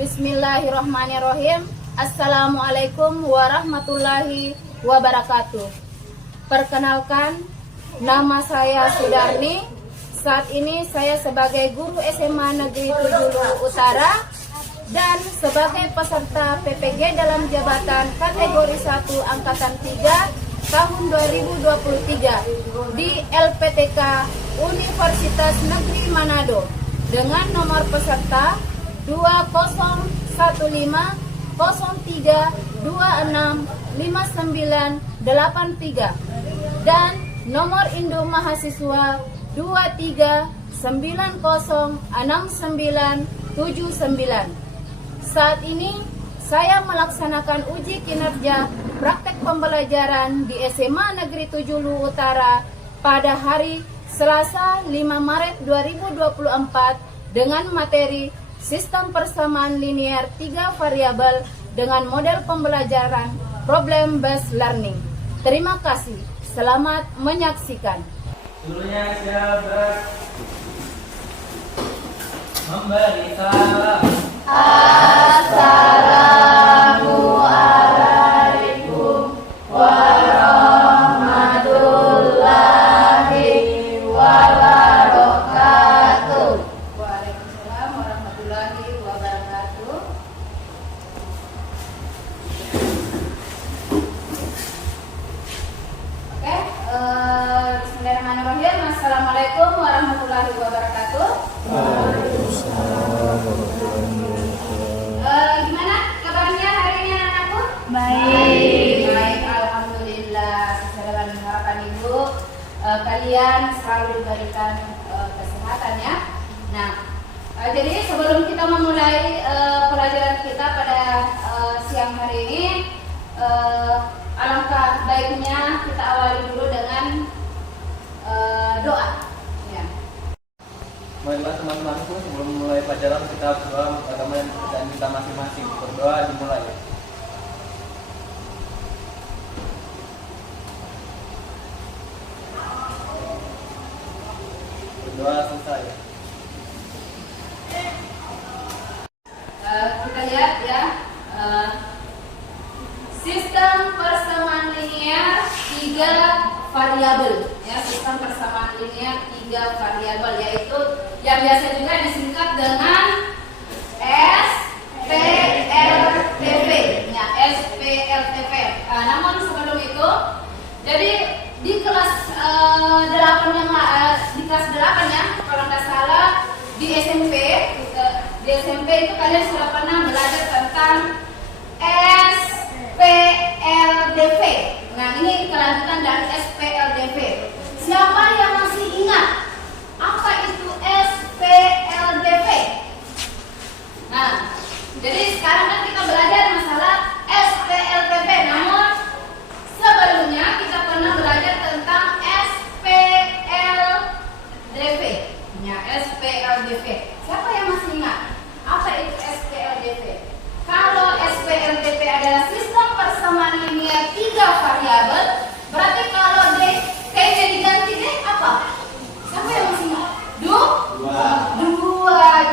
Bismillahirrahmanirrahim. Assalamualaikum warahmatullahi wabarakatuh. Perkenalkan, nama saya Sudarni. Saat ini saya sebagai guru SMA Negeri 7 Luwu Utara dan sebagai peserta PPG dalam jabatan kategori 1 Angkatan 3 tahun 2023 di LPTK Universitas Negeri Manado dengan nomor peserta 2013265983 dan nomor induk mahasiswa 23906979. Saat ini saya melaksanakan uji kinerja praktek pembelajaran di SMA Negeri 7 Luwu Utara pada hari Selasa 5 Maret 2024 dengan materi Sistem Persamaan Linier 3 Variabel dengan model pembelajaran Problem Based Learning. Terima kasih. Selamat menyaksikan. Dulunya siapa memberi salam. Assalamualaikum warahmatullahi wabarakatuh. Waalaikumsalam warahmatullahi wabarakatuh. Oke, bismillahirrahmanirrahim. Assalamualaikum warahmatullahi wabarakatuh. Gimana kabarnya hari ini anak-anakku? Baik, alhamdulillah. Sesuai dengan harapan ibu, kalian selalu diberikan kesehatan ya. Nah, jadi sebelum kita memulai pelajaran kita pada siang hari ini, alangkah baiknya kita awali dulu dengan doa. Ya. Baiklah teman-temanku, sebelum mulai pelajaran kita berdoa agama dan pekerjaan kita masing-masing. Berdoa dimulai. Berdoa selesai. Kita lihat ya, sistem persamaan linier 3 variabel ya, sistem persamaan linier 3 variabel, yaitu yang biasa juga disingkat dengan SPLTP ya, SPLTP. Namun sebelum itu, jadi di kelas 8 yang di kelas 8 ya, kalau nggak salah di SMP itu kalian sudah pernah belajar tentang SPLDV. Nah, ini kelanjutan dari SPLDV. Siapa yang masih ingat apa itu SPLDV? Nah, jadi sekarang kan kita belajar masalah SPLDV. Namun sebelumnya kita pernah belajar tentang SPLDV. Ya, SPLDV. Siapa yang masih ingat apa itu SPLDV? Kalau SPLDV adalah sistem persamaan linier 3 variabel, berarti kalau T-nya diganti D apa? Siapa yang masih ingat? Dua.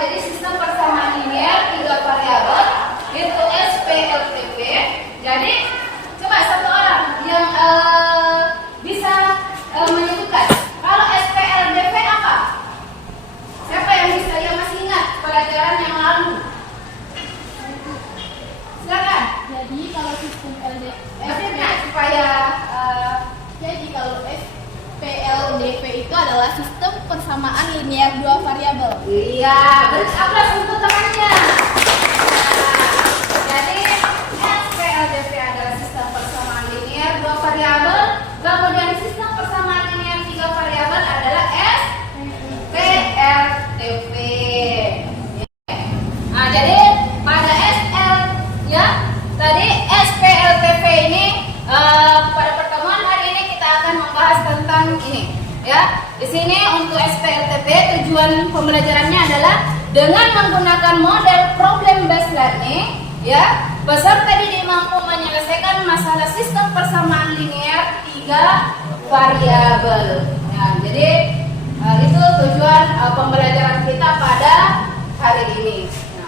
Jadi sistem persamaan linier 3 variabel itu SPLDV. Jadi coba satu orang yang bisa menyebutkan kalau SPLDV apa? Siapa yang masih ingat pelajaran yang lalu? Silakan. Jadi kalau sistem SPLDV supaya jadi kalau SPLDV itu adalah sistem persamaan linier 2 variabel. iya, berat untuk temannya. Jadi SPLDV adalah sistem persamaan linier 2 variabel, kemudian sistem persamaan linier 3 variabel adalah SPLDV. Nah, jadi pada tadi SPLDV ini pada pertemuan hari ini kita akan membahas tentang ini ya. Di sini untuk SPLDV tujuan pembelajarannya adalah dengan menggunakan model problem based learning ya, peserta didik mampu menyelesaikan masalah sistem persamaan linier 3 variabel. Nah, jadi itu tujuan pembelajaran kita pada hari ini. Nah,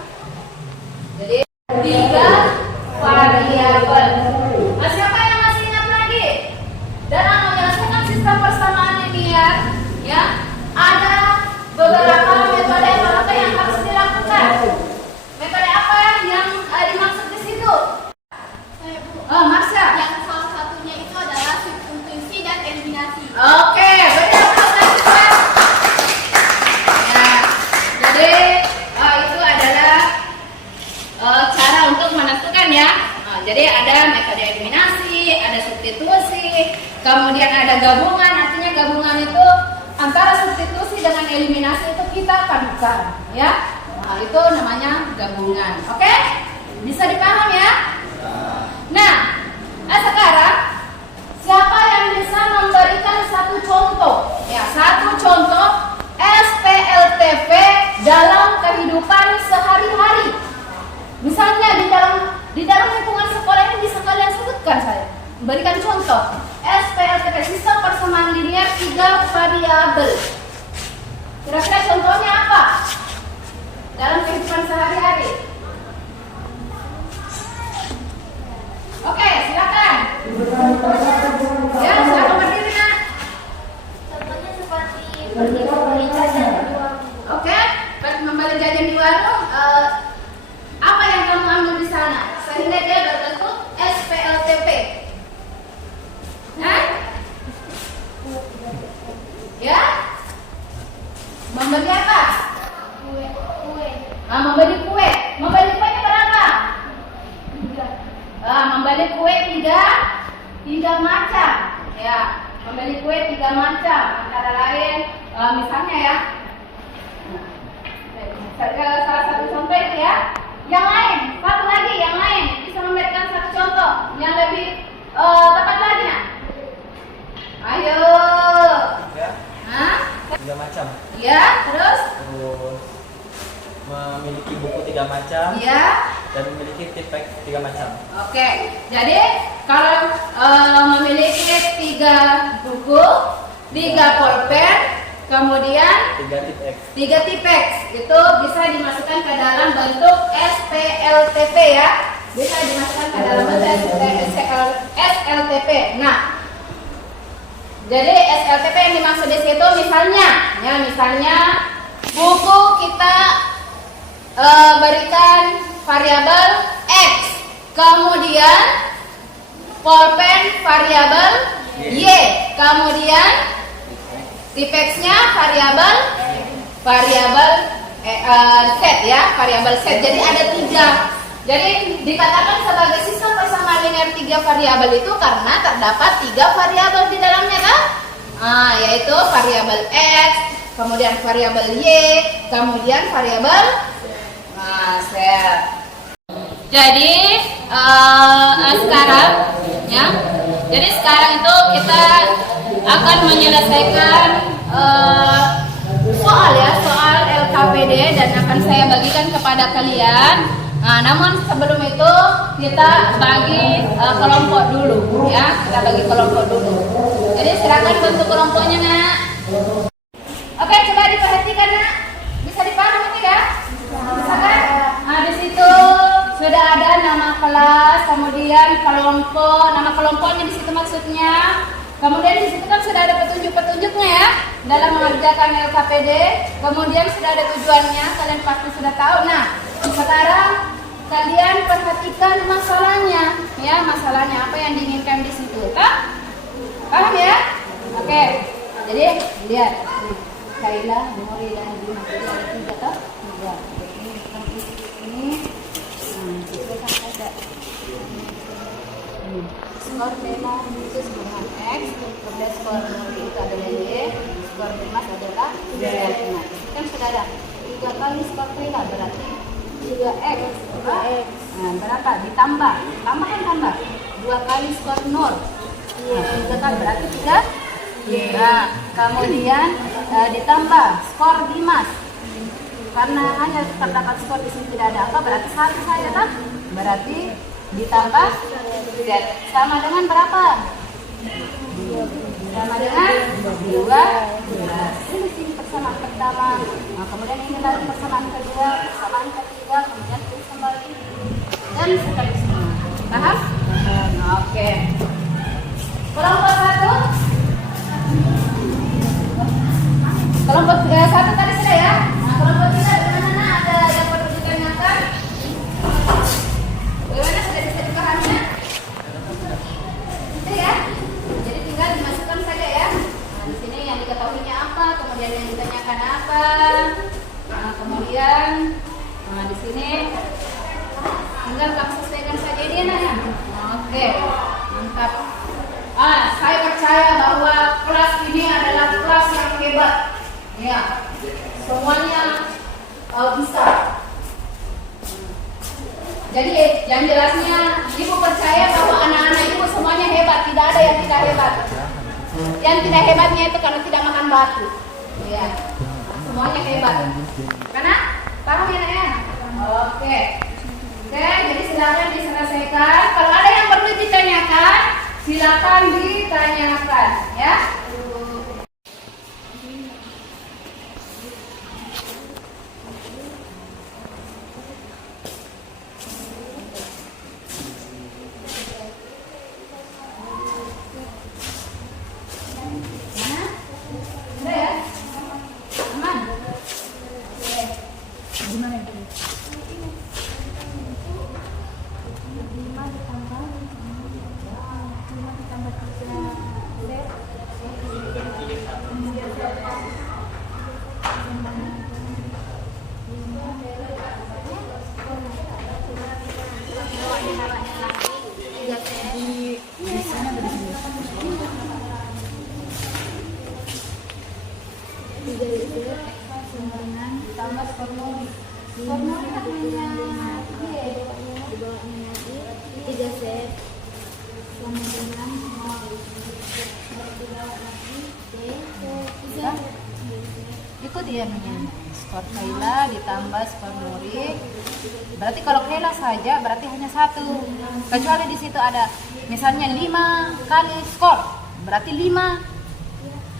jadi ada metode eliminasi, ada substitusi, kemudian ada gabungan. Artinya gabungan itu antara substitusi dengan eliminasi itu kita padukan, ya. Nah, itu namanya gabungan. Oke? Bisa dipaham ya? Nah, sekarang siapa yang bisa memberikan satu contoh? Ya, satu contoh SPLTP dalam kehidupan sehari-hari. Misalnya di dalam lingkungan sekolah ini bisa kalian sebutkan saya. Berikan contoh SPLTP, sistem persamaan linear 3 variabel. Kira-kira contohnya apa dalam kehidupan sehari-hari? Oke, silakan. Ya, silakan berdiri, Nak. Contohnya seperti membeli jajan di warung. Oke, membeli jajan di warung. Apa yang kamu ambil di sana sehingga dia berbentuk SPLTP? Hah? Ya? Membeli apa? Kue. Membeli kue. Membeli kuenya berapa? Membeli kue tiga macam. Ya, membeli kue 3 macam. Antara lain, misalnya ya. Salah satu contoh itu ya. Yang lain, satu lagi yang lain bisa memberikan satu contoh yang lebih tepat lagi, Nak. Ayo. Ya, Hah? 3 macam. Ya, terus? Terus memiliki buku 3 macam Ya. dan memiliki tipek 3 macam. Oke, jadi kalau memiliki 3 buku, 3 pulpen, kemudian 3 tipek. 3 tipex, itu bisa dimasukkan ke dalam bentuk SPLTP ya. Bisa dimasukkan ke dalam bentuk SLTP. Nah, jadi SLTP yang dimaksud di situ misalnya buku kita berikan variabel X, kemudian pulpen variabel Y, kemudian tipexnya variabel Z ya, variabel Z. Jadi ada 3. Jadi dikatakan sebagai sistem persamaan linear 3 variabel itu karena terdapat 3 variabel di dalamnya kan? Yaitu variabel X, kemudian variabel Y, kemudian variabel Z. Jadi sekarang ya. Jadi sekarang itu kita akan menyelesaikan soal LKPD dan akan saya bagikan kepada kalian. Namun sebelum itu kita bagi kelompok dulu ya. Kita bagi kelompok dulu. Jadi silakan bentuk kelompoknya, Nak. Oke, coba diperhatikan, Nak. Bisa dipahami tidak? Bisa kan? Di situ sudah ada nama kelas, kemudian kelompok, nama kelompoknya di situ maksudnya. Kemudian di situ kan sudah ada petunjuk-petunjuknya ya dalam mengerjakan LKPD. Kemudian sudah ada tujuannya, kalian pasti sudah tahu. Nah, sekarang kalian perhatikan masalahnya, ya masalahnya apa yang diinginkan di situ, tak? Paham ya? Oke. Jadi lihat, Kaila, Nuri dan Bima ada 3 toh? 3. Ini, itu kan ada. Skor Bella itu dengan X, kemudian skor Nuri itu adalah Y, skor Dimas adalah Z. Nah, kan sudah ada 3 kali skor Bella berarti 3X. Nah, berapa? Ditambah. Tambah. 2 kali skor Nur. Nah, 3 kan berarti 3. Nah, kemudian ditambah skor Dimas. Karena hanya terdapat skor di sini tidak ada apa, berarti 1 saja kan? Berarti ditambah Z sama dengan berapa? Sama dengan 2. Ini sini persamaan pertama. Nah, kemudian ini lagi persamaan kedua, persamaan ketiga, kemudian terus kembali dan seterusnya. Paham? Oke. Kelompok 1. Kelompok 1 tadi sudah ya. Nah, kelompok 3 bagaimana? Ada yang perlu ditanyakan? Bagaimana, sudah bisa dipahami? Itu ya. Jadi tinggal dimasukkan saja ya. Nah, di sini yang diketahuinya apa, kemudian yang ditanyakan apa. Nah, kemudian di sini tinggal kamu sesuaikan saja dia, Nak ya. percaya bahwa kelas ini adalah kelas yang hebat. Ya, semuanya bisa. Jadi yang jelasnya ibu percaya bahwa anak-anak ibu semuanya hebat, tidak ada yang tidak hebat. Yang tidak hebatnya itu karena tidak makan batu. Ya, semuanya hebat. Karena paham ya nak ya? Oke. Oke, jadi silakan diselesaikan. Kalau ada yang perlu ditanyakan, silakan ditanyakan ya. Udah ya? Aman? Oke. Gimana itu? Tambah formuli. Formuli namanya di bawahnya lagi 3 set sama dengan di bawah lagi bisa Ikut ya skor Kaila ditambah skor Nuri. Berarti kalau Kaila saja berarti hanya 1. Kecuali di situ ada misalnya 5 kali skor, berarti 5.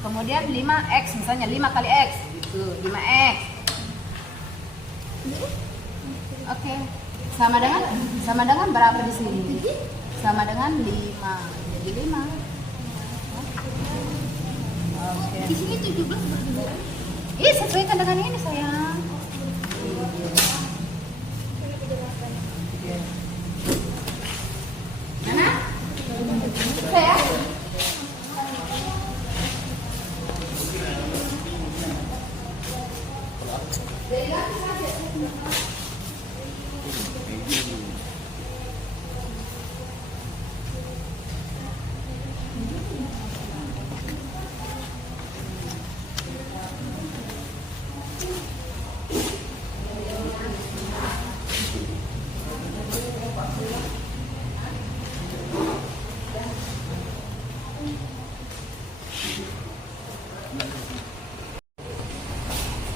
Kemudian 5x, misalnya 5 kali x, itu 5x. Oke. Sama dengan berapa di sini? Sama dengan 5. Jadi 5. Oke. di sini 17 Ih, sesuaikan dengan ini sayang. Mana? Saya.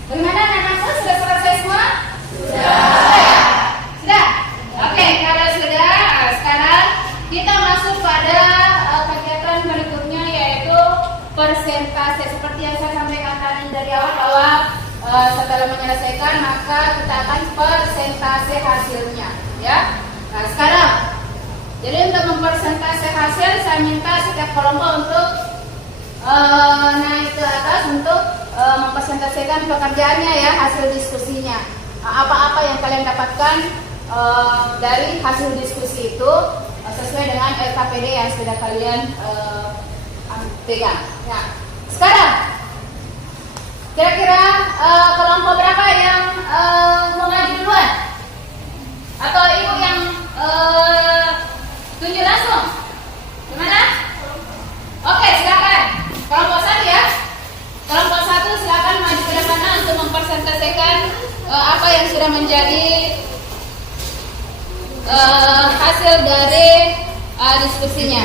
Bagaimana anak-anakku? Sudah selesai semua? Sudah? Oke, kalau sudah, sekarang kita masuk pada kegiatan berikutnya yaitu persentase. Seperti yang saya sampaikan tadi dari awal bahwa setelah menyelesaikan maka kita akan persentase hasilnya, ya. Nah, sekarang jadi untuk mempersentase hasil saya minta setiap kelompok untuk naik ke atas untuk mempresentasikan pekerjaannya ya, hasil diskusinya. Apa-apa yang kalian dapatkan dari hasil diskusi itu sesuai dengan LKPD yang sudah kalian pegang. Nah, sekarang kira-kira kelompok berapa yang mau maju duluan? Atau ibu yang tunjuk langsung? Gimana? Oke, silakan. Kelompok 1 ya. Kelompok 1 silakan maju ke depan untuk mempresentasikan apa yang sudah menjadi hasil dari diskusinya.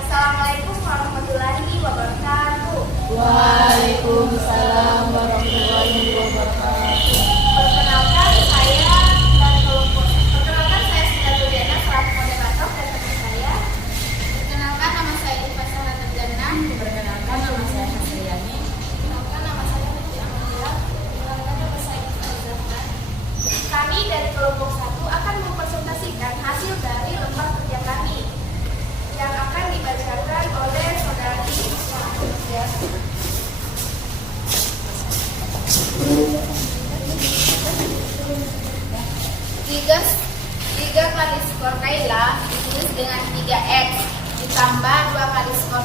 Assalamualaikum warahmatullahi wabarakatuh. Waalaikumsalam warahmatullahi wabarakatuh. Perkenalkan saya dari kelompok. Perkenalkan saya Sita Juliana selaku moderator dan teman saya. Perkenalkan nama saya Iva Sarah Terjana. Perkenalkan nama saya Hasriani. Perkenalkan nama saya Putri Amalia. Perkenalkan nama saya Iva Zafran. Kami dari kelompok 1 akan mempresentasikan hasil dari lembar kerja kami yang akan dibacakan oleh saudari tiga kali skor Kaila ditulis dengan 3x ditambah 2 kali skor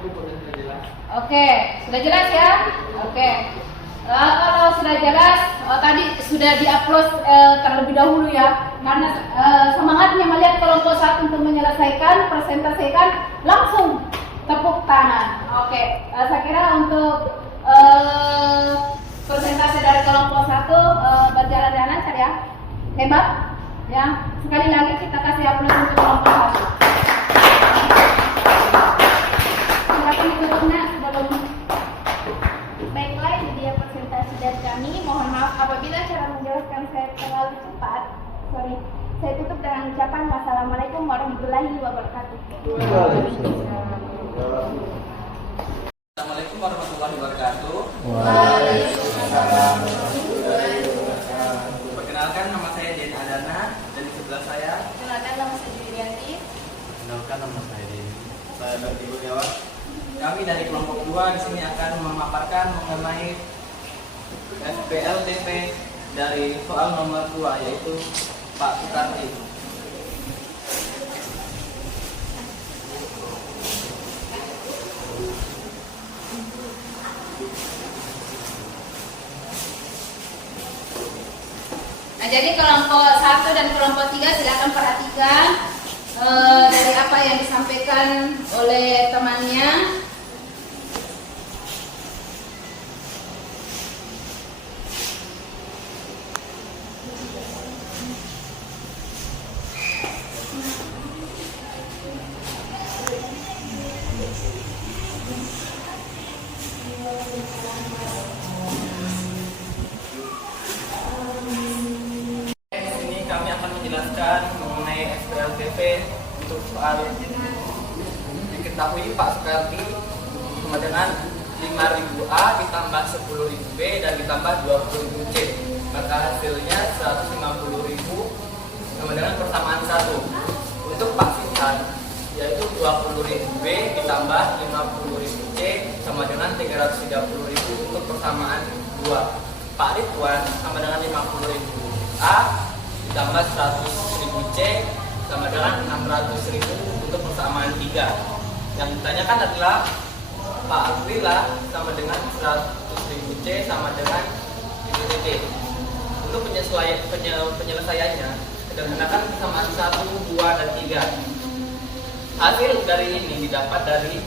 cukup udah sudah jelas. Oke, sudah jelas ya? Oke. Kalau sudah jelas, tadi sudah diupload terlebih dahulu ya, karena semangatnya melihat kelompok 1 untuk menyelesaikan, presentasikan, langsung tepuk tangan. Oke, saya kira untuk presentasi dari kelompok 1 berjalan dengan lancar ya, hebat ya. Sekali lagi kita kasih upload untuk kelompok 1. Silakan ditutupnya sebelum. Baiklah, ini dia presentasi dari kami. Mohon maaf apabila cara menjelaskan saya terlalu cepat. Sorry. Saya tutup dengan ucapan wassalamualaikum warahmatullahi wabarakatuh. Assalamualaikum warahmatullahi wabarakatuh. Perkenalkan, nama saya Den Adana, dan di sebelah saya. Perkenalkan, nama saya Julianti. Perkenalkan, nama saya Denny. Saya Bakti Kurniawan. Kami dari kelompok 2 di sini akan memaparkan mengenai SPLTP dari soal nomor 2, yaitu Pak Sukarti. Nah, jadi kelompok 1 dan kelompok 3 silakan perhatikan dari apa yang disampaikan oleh temannya. Di sini kami akan menjelaskan mengenai SPLTP untuk soal diketahui Pak Sukarti sama dengan 5.000 A ditambah 10.000 B dan ditambah 20.000 C, maka hasilnya 150.000 sama dengan persamaan 1. Untuk Pak Sitan yaitu 20.000 B ditambah 50.000 C sama dengan 330.000 untuk persamaan 2. Pak Ridwan sama dengan 50.000 A ditambah 100.000 C sama dengan 600.000 untuk persamaan 3. Yang ditanyakan adalah Pak Agrila sama dengan 100.000 C sama dengan C. Untuk penyelesaiannya kita gunakan persamaan 1, 2, dan 3. Hasil dari ini didapat dari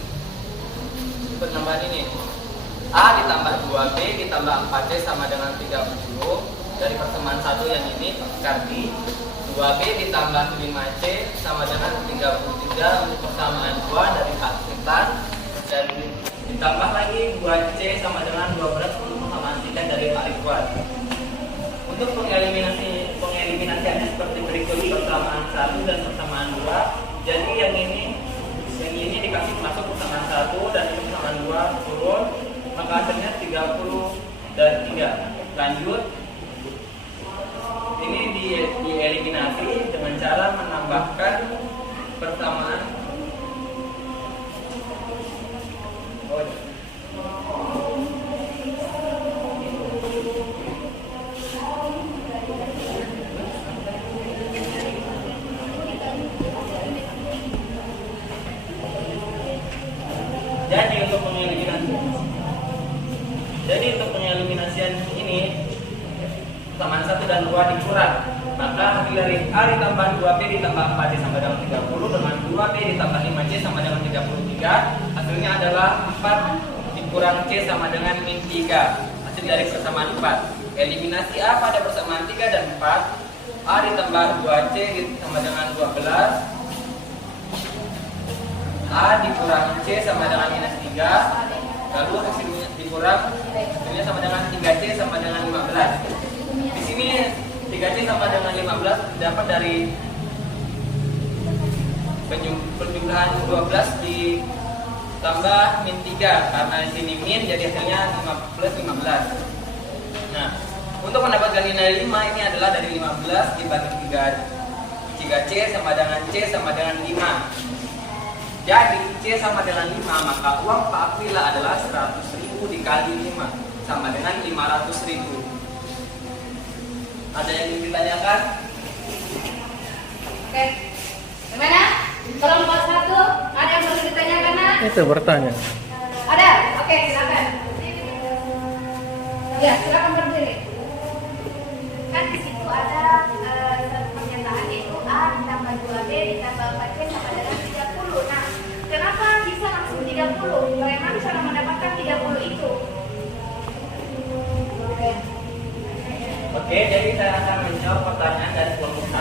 penambahan ini. A ditambah 2B ditambah 4C sama dengan 30 dari persamaan 1 yang ini Pak Sukarti. 2B ditambah 5C sama dengan 33 untuk persamaan 2 dari Pak Sitan, dan ditambah lagi 2C sama dengan 12 untuk persamaan 3 dari Pak Ridwan. Untuk pengeliminasiannya seperti berikut: persamaan 1 dan persamaan 2. Jadi yang ini dikasih masuk persamaan 1 dan persamaan 2 turun, maka hasilnya 30 dan 3. Lanjut, ini dieliminasi dengan cara menambahkan persamaan Jadi untuk pengeliminasian ini persamaan 1 dan 2 dikurang, maka hasil dari A ditambah 2B ditambah 4C sama dengan 30 dengan 2B ditambah 5C sama dengan 33. Hasilnya adalah 4 dikurang C sama dengan min 3. Hasil dari persamaan 4. Eliminasi A pada persamaan 3 dan 4. A ditambah 2C sama dengan 12. A dikurang C sama dengan minus 3. Lalu hasilnya dikurang, hasilnya sama dengan 3C sama dengan 15. Di sini 3C sama dengan 15 dapat dari penjumlahan 12 ditambah min 3, karena di sini min jadi hasilnya 5 plus 15. Nah, untuk mendapatkan nilai 5 ini adalah dari 15 dibagi 3C sama dengan C sama dengan 5. Jadi C sama dengan 5, maka uang Pak Aprila adalah 100.000 dikali 5 sama dengan 500.000. Ada yang ingin ditanyakan? Oke, gimana? Kelompok 1, ada yang perlu ditanyakan, Nak? Itu bertanya. Ada? Oke, silakan. Ya, silakan berdiri. Kan di situ ada satu pernyataan yaitu A ditambah 2B ditambah 4C sama dengan 30. Nah, kenapa bisa langsung 30? Bagaimana cara mendapatkan 30 itu? Oke, jadi saya akan menjawab pertanyaan dari kelompok 1.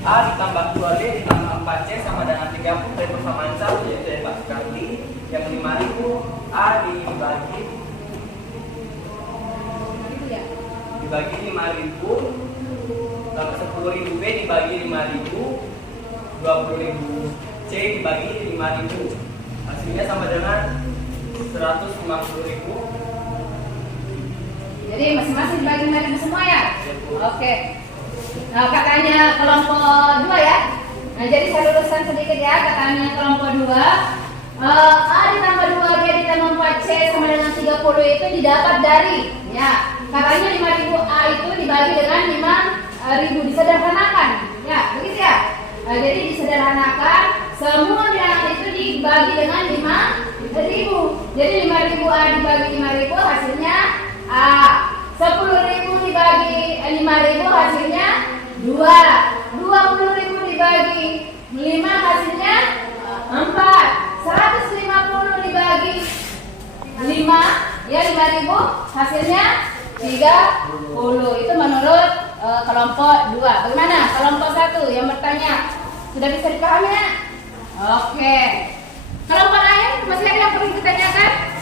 A ditambah 2B ditambah 4C sama dengan 30 dari persamaan 1, yaitu dari Pak Sukarti. Yang 5.000 A dibagi 5.000, tambah 10.000 B dibagi 5.000, 20.000 C dibagi 5.000. Hasilnya sama dengan 150.000. Jadi masing-masing dibagi 5.000 semua ya? Oke. Nah, katanya kelompok 2 ya. Nah, jadi saya luruskan sedikit ya, katanya kelompok 2. A ditambah 2B ditambah 4C sama dengan 30 itu didapat dari, ya, katanya 5.000 A itu dibagi dengan 5.000, disederhanakan, ya, begitu ya. Nah, jadi disederhanakan, semua bilangan itu dibagi dengan 5.000. Jadi 5.000 A dibagi 5.000 hasilnya A. 10.000 dibagi 5.000 hasilnya 2. 20.000 dibagi 5 hasilnya 4. 150 dibagi 5, ya 5.000 hasilnya 30. Itu menurut kelompok 2. Bagaimana kelompok 1 yang bertanya? Sudah bisa dipahami ya? Oke. Kelompok lain masih ada yang perlu ditanyakan?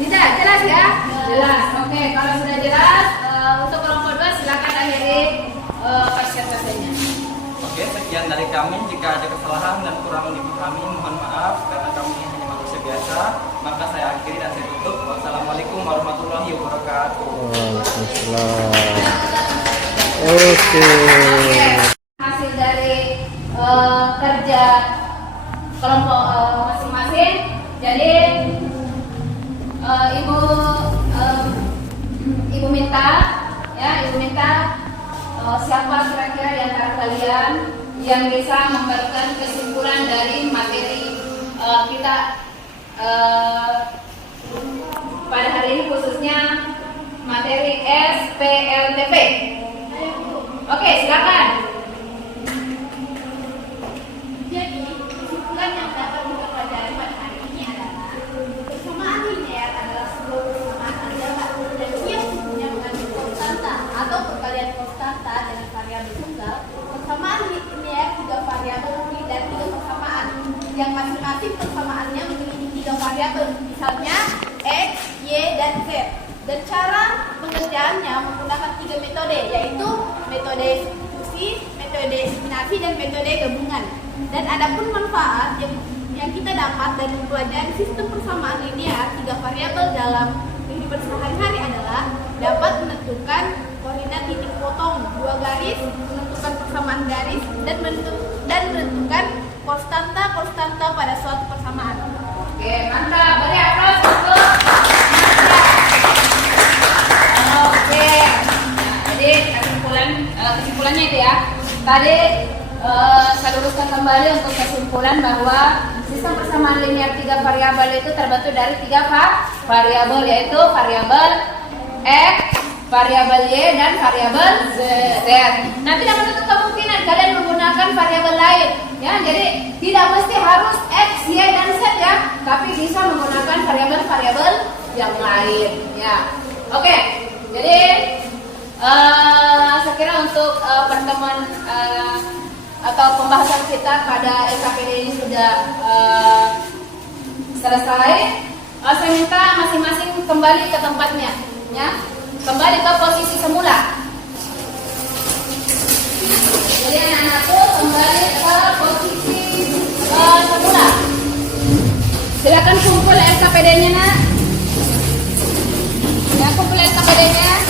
Tidak, jelas ya? Jelas. Oke, kalau sudah jelas, untuk kelompok 2 silakan akhiri presentasinya. Oke, sekian dari kami. Jika ada kesalahan dan kurang dipahami, mohon maaf karena kami hanya manusia biasa. Maka saya akhiri dan saya tutup. Wassalamualaikum warahmatullahi wabarakatuh. Waalaikumsalam. Oke. Hasil dari kerja kelompok masing-masing. Jadi ibu minta siapa kira-kira di antara kalian yang bisa memberikan kesimpulan dari materi kita pada hari ini, khususnya materi SPLTP. Oke, silakan. Jadi, kesimpulan yang dapat kita pelajari pada hari ini adalah persamaan linear adalah sebuah persamaan aljabar dan ia sesungguhnya mengandung konstanta atau perkalian konstanta dengan variabel tunggal. Persamaan linear 3 variabel dan 3 persamaan yang masing-masing persamaannya memiliki 3 variabel, misalnya X, Y, dan Z. Dan cara pengerjaannya menggunakan 3 metode, yaitu metode substitusi, metode eliminasi, dan metode gabungan. Dan adapun manfaat yang kita dapat dari mempelajari sistem persamaan linear 3 variabel dalam kehidupan sehari-hari adalah dapat menentukan koordinat titik potong 2 garis, menentukan persamaan garis, dan menentukan konstanta pada suatu persamaan. Oke, mantap. Beri aplaus untuk Oke. Jadi kesimpulannya itu ya. Tadi saya luruskan kembali untuk kesimpulan bahwa sistem persamaan linear 3 variabel itu terbentuk dari 3 variabel, yaitu variabel X, variabel Y, dan variabel Z. Nah, tidak menutup kemungkinan kalian menggunakan variabel lain, ya. Jadi tidak mesti harus X, Y, dan Z ya, tapi bisa menggunakan variabel-variabel yang lain, ya. Oke, jadi saya kira untuk pertemuan atau pembahasan kita pada SKPD ini sudah selesai. Saya minta masing-masing kembali ke tempatnya, ya. Kembali ke posisi semula. Jadi anak-anakku kembali ke posisi semula. Silakan kumpul SKPD-nya, nak. Ya, kumpul SKPD-nya.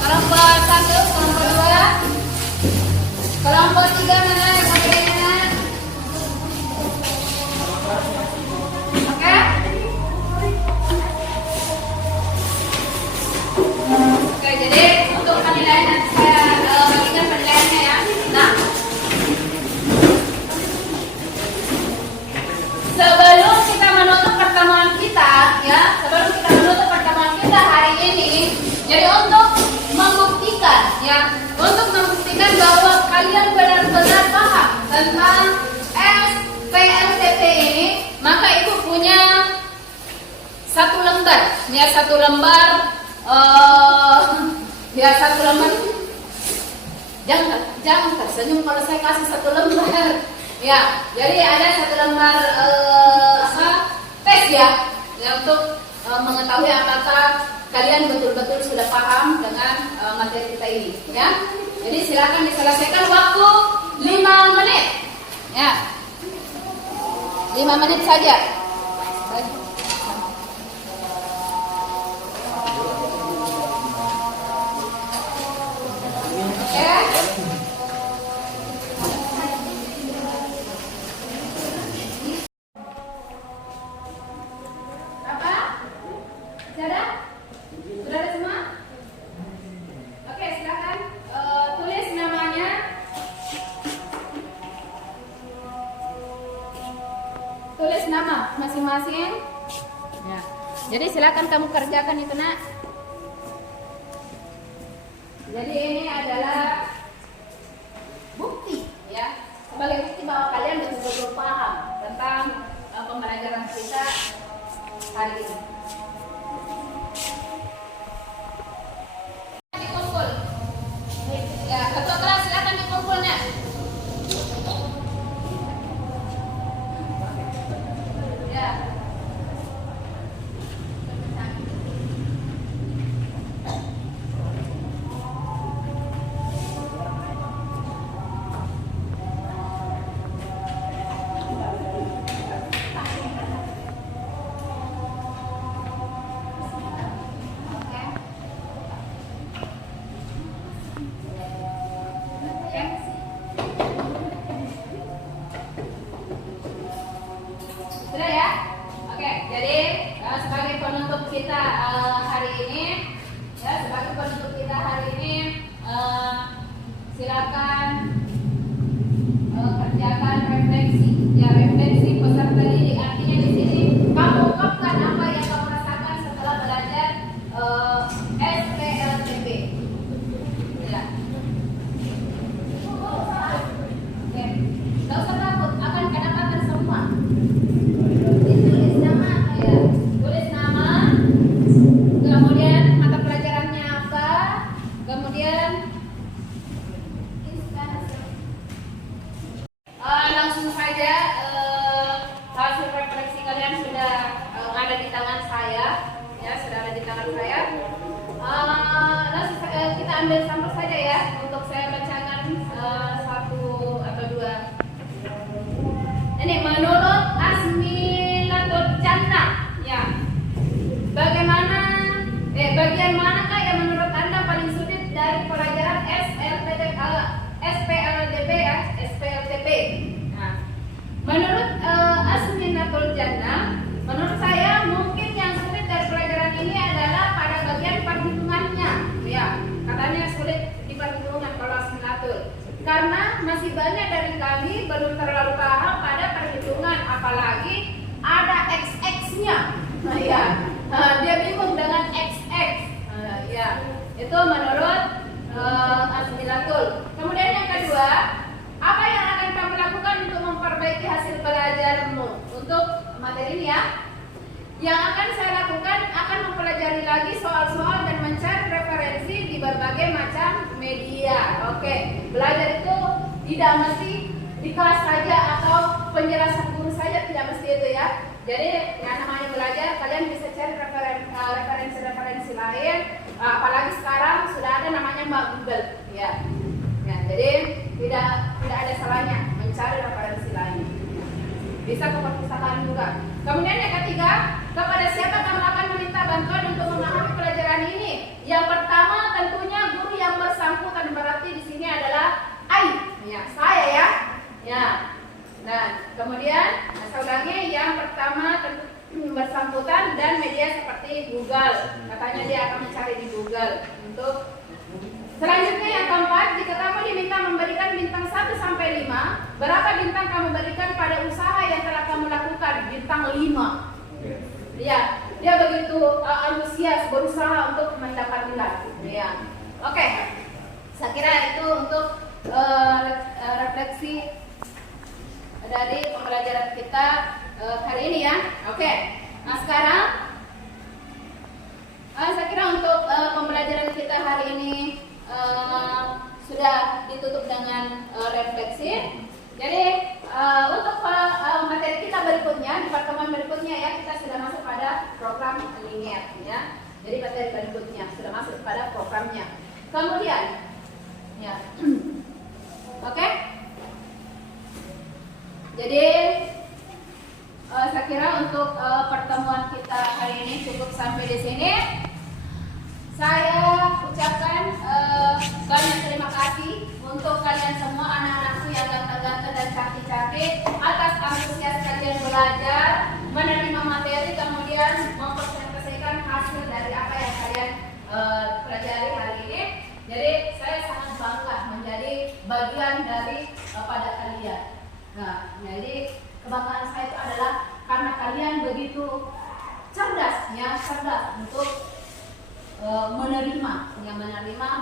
Kelompok 1, kelompok 2, kelompok 3 mana SKPD-nya, nak? Oke? Oke, jadi untuk penilaian nanti saya bagikan penilaiannya ya. Nah, kalian benar-benar paham tentang SPLTP ini, maka ibu punya satu lembar. Ya, satu lembar. Satu lembar. Jangan tersenyum kalau saya kasih satu lembar. Ya, jadi ada satu lembar tes ya untuk mengetahui apakah kalian betul-betul sudah paham dengan materi kita ini. Ya, jadi silakan diselesaikan waktu 5 menit. Ya, 5 menit saja. Tulis nama masing-masing. Ya. Jadi silakan kamu kerjakan itu, Nak. Jadi ini adalah bukti, ya, sebagai bukti bahwa kalian betul-betul paham tentang pembelajaran kita hari ini. Dikumpul. Ya, ketua kelas silakan dikumpulnya. Ya. Sudah ya? Oke, jadi sebagai penutup kita hari ini, ya, sebagai penutup kita hari ini, silakan kerjakan refleksi. Ya, refleksi peserta didik. Artinya di sini kamu ungkapkan apa yang kamu rasakan setelah belajar SPLTP. Ya. Oke, nggak usah takut, akan kedapatan semua. Tulis nama, ya. Tulis nama, kemudian mata pelajarannya apa, kemudian langsung saja hasil refleksi kalian sudah ada di tangan saya, ya, sudah ada di tangan saya. Langsung kita ambil sampel saja ya, untuk saya bacakan satu atau dua. Ini menurut Asmilatul Jannah, ya. Bagian manakah yang menurut Anda paling sulit dari pelajaran SPLTP ya, SPLTP. Nah, menurut Asmilatul Jannah, menurut saya mungkin yang sulit dari pelajaran ini adalah pada bagian perhitungannya, ya. Katanya sulit di perhitungan kalau Asmilatul. Karena masih banyak dari kami belum terlalu paham pada perhitungan, apalagi ada XX-nya. Nah, ya. Dia bingung dengan XX. Ya, itu menurut Asmilatul. Kemudian yang kedua, apa yang akan kamu lakukan untuk memperbaiki hasil belajarmu untuk materi ini ya? Yang akan saya lakukan akan mempelajari lagi soal-soal dan mencari referensi di berbagai macam media. Oke, belajar itu tidak mesti di kelas saja atau penjelasan guru saja, tidak mesti itu ya. Jadi yang namanya belajar, kalian bisa cari referensi-referensi lain. Apalagi sekarang sudah ada namanya Mbak Google, ya. Ya, jadi tidak ada salahnya mencari referensi lain. Bisa ke perpustakaan juga. Kemudian yang ketiga, kepada siapa kamu akan meminta bantuan untuk memahami pelajaran ini? Yang pertama tentunya guru yang bersangkutan, berarti di sini adalah ya, saya ya. Ya. Nah, kemudian saya ulangi, yang pertama tentu bersangkutan dan media seperti Google. Katanya dia akan mencari di Google untuk. Selanjutnya yang keempat, jika kamu diminta memberikan bintang 1 sampai 5, berapa bintang kamu berikan pada usaha yang telah kamu lakukan? Bintang 5. Ya, dia begitu antusias berusaha untuk mendapat nilai. Ya. Oke. Saya kira itu untuk refleksi dari pembelajaran kita hari ini ya. Oke. Nah sekarang saya kira untuk pembelajaran kita hari ini sudah ditutup dengan refleksi. Jadi untuk materi kita berikutnya, di pertemuan berikutnya ya, kita sudah masuk pada program linier ya. Jadi materi berikutnya sudah masuk pada programnya. Kemudian ya. Oke. Jadi saya kira untuk pertemuan kita hari ini cukup sampai di sini. Saya ucapkan banyak terima kasih untuk kalian semua anak-anakku yang ganteng-ganteng dan cantik-cantik atas antusias kalian belajar, menerima materi, kemudian mempresentasikan hasil dari apa yang kalian pelajari hari ini. Jadi saya sangat bangga menjadi bagian dari pada kalian. Nah, jadi kebanggaan saya itu adalah karena kalian begitu cerdas ya, cerdas untuk menerima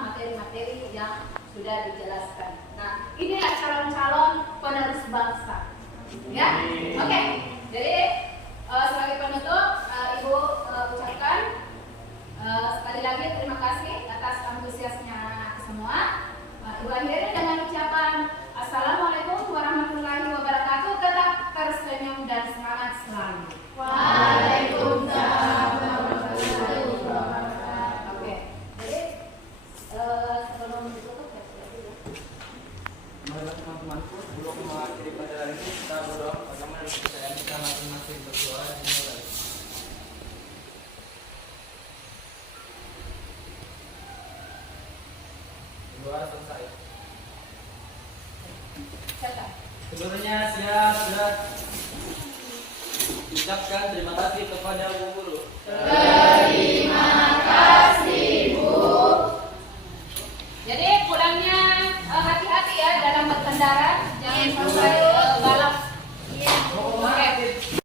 materi-materi yang sudah dijelaskan. Nah, inilah calon-calon penerus bangsa. Ya, oke. Jadi sebagai penutup, Ibu ucapkan sekali lagi terima kasih atas antusiasnya semua. Ibu akhiri dengan ucapan Assalamualaikum warahmatullahi wabarakatuh. Tetap tersenyum dan semangat selalu. Waalaikumsalam warahmatullahi wabarakatuh. Oke, jadi sebelum ditutup ya Mari teman-temanku, sebelum mengakhiri pelajaran ini kita berdoa bagaimana kepercayaan kita masing-masing berdoa dimulai. Doa selesai. Sebenarnya saya sudah ucapkan terima kasih kepada Bu Guru. terima